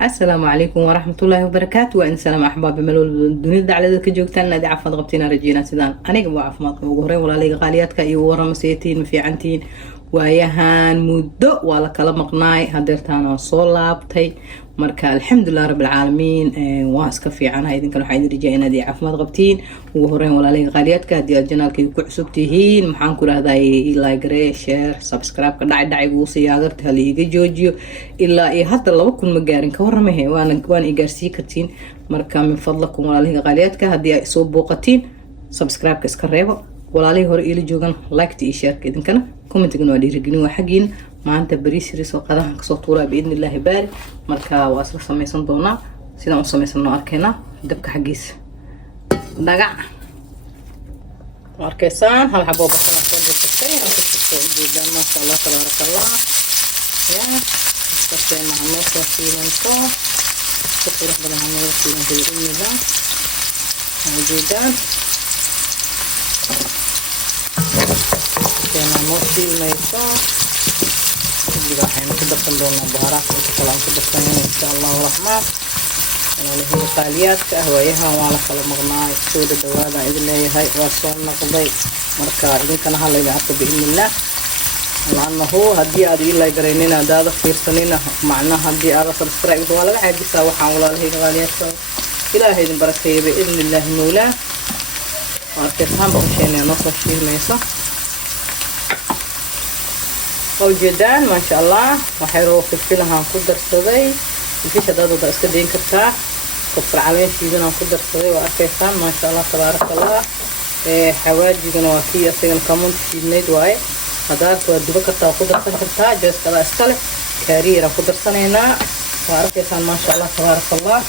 السلام عليكم ورحمة الله وبركاته وإن سلام أحبابي ملول الدنيا دعالة كجوجتان نادي عفمad qabtina rajina sidaan aniga waa caafimaad qabo ugu horeyn walaaleyga qaaliyaadka iyo warama seetiin fiicantiin waayahan muddo waa la kala maqnaay hadeertaan waa soo laabtay marka alxamdulilah rabbil caalamiin waa iska fiicanahay idinkan waxaa idin rajaa inaad caafimaad qabtiin ugu horeyn walaaleyga qaaliyaadka haddii aad janaalkayga ku cusub tihiin maxaan ku rahday like share subscribe ka dhacay ugu sii yaadarta hal iiga joojiyo ilaa iyo hadda 2,000 ma gaarin ka warramahe waan i gaarsii kartiin marka min fadlakum walaaleyga qaaliyaadka haddii ay soo booqatiin subscribe-ka iska reebo walaalihii hore ila joogan like-ta iyo share-ka idinkana commentigana waa dhiirigelin waa xaggiina maanta bariis yari soo qadahan kasoo tuuraa biidni illaahi baari marka waa isla samaysan doonaa sidaan u samaysanno arkaynaa dabka xaggiisa dhagac arkaysaan hal xaboo basal aan soo dhigtay aan ku shubto ujeedaan maasha allah tabaarakallah yaa baskeena hanoo soo shiilanto si qurux badan hanooga shiilanto biidnillah ujeedaan baskeena hanoo shiilmayso waxaynu ku darsan doonaa bahaaraadka inta kale aan ku darsanayna insha allahu raxmaan walaalihii qaaliyaadka ah waayahan waa la kala maqnaay soo dhawaadaan idin leeyahay waa soo noqday marka idinkana ha layga arko biidnillah laannahu haddii aad ii laygaraynin hadaada fiirsanina macnaha haddii aada subscribe waa laga caajisaa waxaan walaalihii qaaliyaadka ilaahay idin barakeeyo biidnillaahi mawlaa waa arkaysaanba usheynaya noo soo shiilmayso وجدان ما شاء الله وحيرو فلفلها نقدر صدي الفيش هذا ده استدين كرتا كفر عليه شيء نقدر صدي وأكيسان ما شاء الله تبارك الله حواجي جنواكية سين كمان شيء ندواي هذا كودبا كرتا قدر كرتا جالس كذا استله كاريرا قدر صنينا وأكيسان ما شاء الله تبارك الله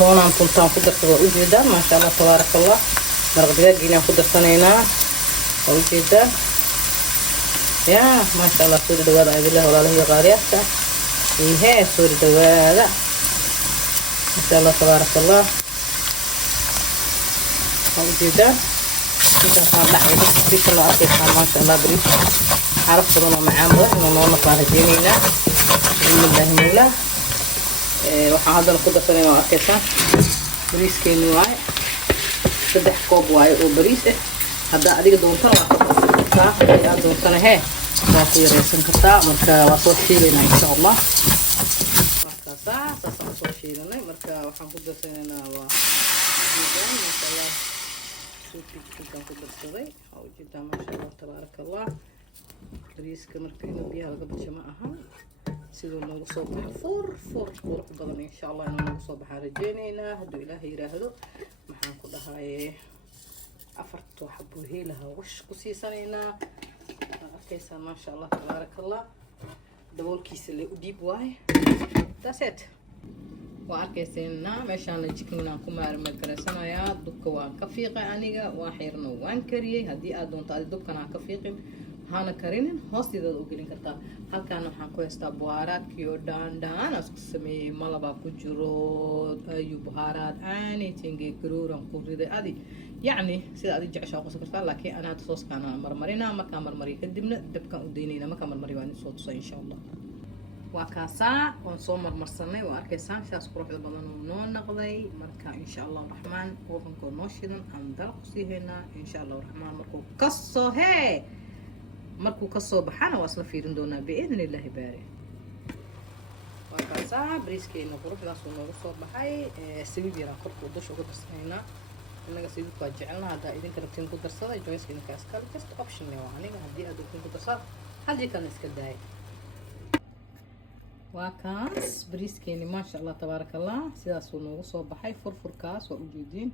هون عم تنطان قدر صدي وجدان ما شاء الله تبارك الله مرقدة جينا قدر صنينا وجدان يا ما شاء الله سوري دوادة عيد الله ولا هي غارياتها إيه سوري دوادة ما شاء الله تبارك الله موجودة انت صار دعوة في كل وقت ما شاء الله بريد عرفت لنا معاملة إنه نونا فاهدينينا بإذن الله مولا وحاضر القدر سنة وأكيسا بريس كينو واي سدح كوب واي وبريسه هذا أديك دونتنا وأكيسا هذا دونتنا هي باقي رئيسن كرتا مركا وصول شيلنا إن شاء الله مركا ساعة وصول شيلنا مركا وحن قدر سننا وجدان ما شاء الله سوتي كان قدر صغي أو جدا ما شاء الله تبارك الله ريسك مركا إنه بيها لقبل جماعها سيدو نوغو صوبها فور بدن إن شاء الله إنه نوغو صوبها رجينينا هدو إلهي راهدو محان قدها أفرتو حبوهي لها وش قسيسانينا كيسان ما شاء الله تبارك الله دول كيس اللي أديب واي تاسيت وأركيسينا مشان الجكنا كمار مكرسنا يا دكوان كفيقة أنيجا وحيرنا وان كريه هدي أدون تادي دكنا كفيقين هانا كرينين هوستي ذا أوكلين كرتا هل كانوا حنكو يستبوارات كيو دان أسكسمي ملابا كجرو أيو بهارات أني تنجي كرورا قريدة أدي يعني سيدا أدي جعشا قصة كرتا لكن أنا تصوص كان مرمرينا ما كان مرمري كدبنا دبكا ودينينا ما كان مرمري واني صوتصا إن شاء الله وكاسا ونصو مرمرسني وأركيسان سياس قروح البضان ونون نقضي مركا إن شاء الله الرحمن وفنكو نوشيدا أندر قصيهنا إن شاء الله الرحمن مركو قصو هي markuu ka soo baxana waa isla fiirin doonaa biidni illaahi baari waa kaasaa bariiskeena quruxdaas uu noogu soo baxay saliid yaraan korka u dusha uga darsanaynaa innaga saliidku waa jecelna haddaa idinka rabtiin ku darsada joyska idinka iskale just option le waa aniga haddii aad rabtiin ku darsada hal jikalna iska daaya waa kaas bariiskeeni maasha allah tabaaraka allah sidaas uu noogu soo baxay furfurkaas waa ujeediin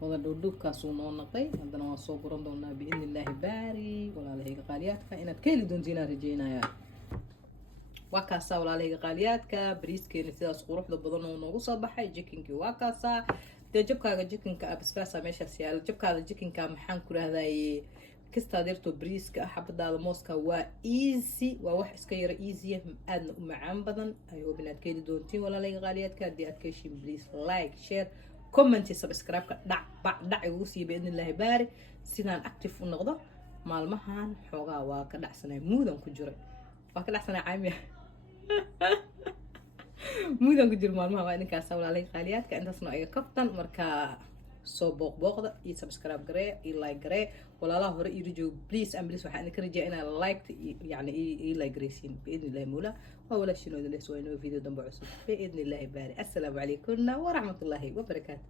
wada dhowdhowkaas uu noo naqay haddana waan soo guran doonaa biidni illaahi baari walaalahayga qaaliyaadka inaad ka heli doontiin aan rajaynayaa waa kaasaa walaalahayga qaaliyaadka bariiskeeni sidaas quruxda badan oo noogu soo baxay jikinkii waa kaasaa dee jabkaaga jikinka basbaasa meeshaas yaala jabkaada jikinka maxaan ku rahdaye kastaa deerto bariiska xabadaada mooska waa easy waa wax iska yara easy aadna u macaan badan ayuu inaad ka heli doontiin walaalahayga qaaliyaadka haddii aad ka heshiin please like share comment subscribe دع يوسي بإذن الله باري سيدان أكتف النقطة مالمهان حوغا وكدع سنة مودا كجري وكدع سنة عامية مودان كجير مالمها waa idinkaas walaalay qaaliyaadka intaasna ay kaftan marka soo booqda iyo subscribe garee iyo like garee walaalaha hore iyo joog please and please waxaan idinka rajaa inaad like yani iyo like gareysiin باذن الله مولا ولا شنو idin lees waa inoo video dambe cusub باذن الله baari assalaamu calaykum wa rahmatullahi wa barakaatuh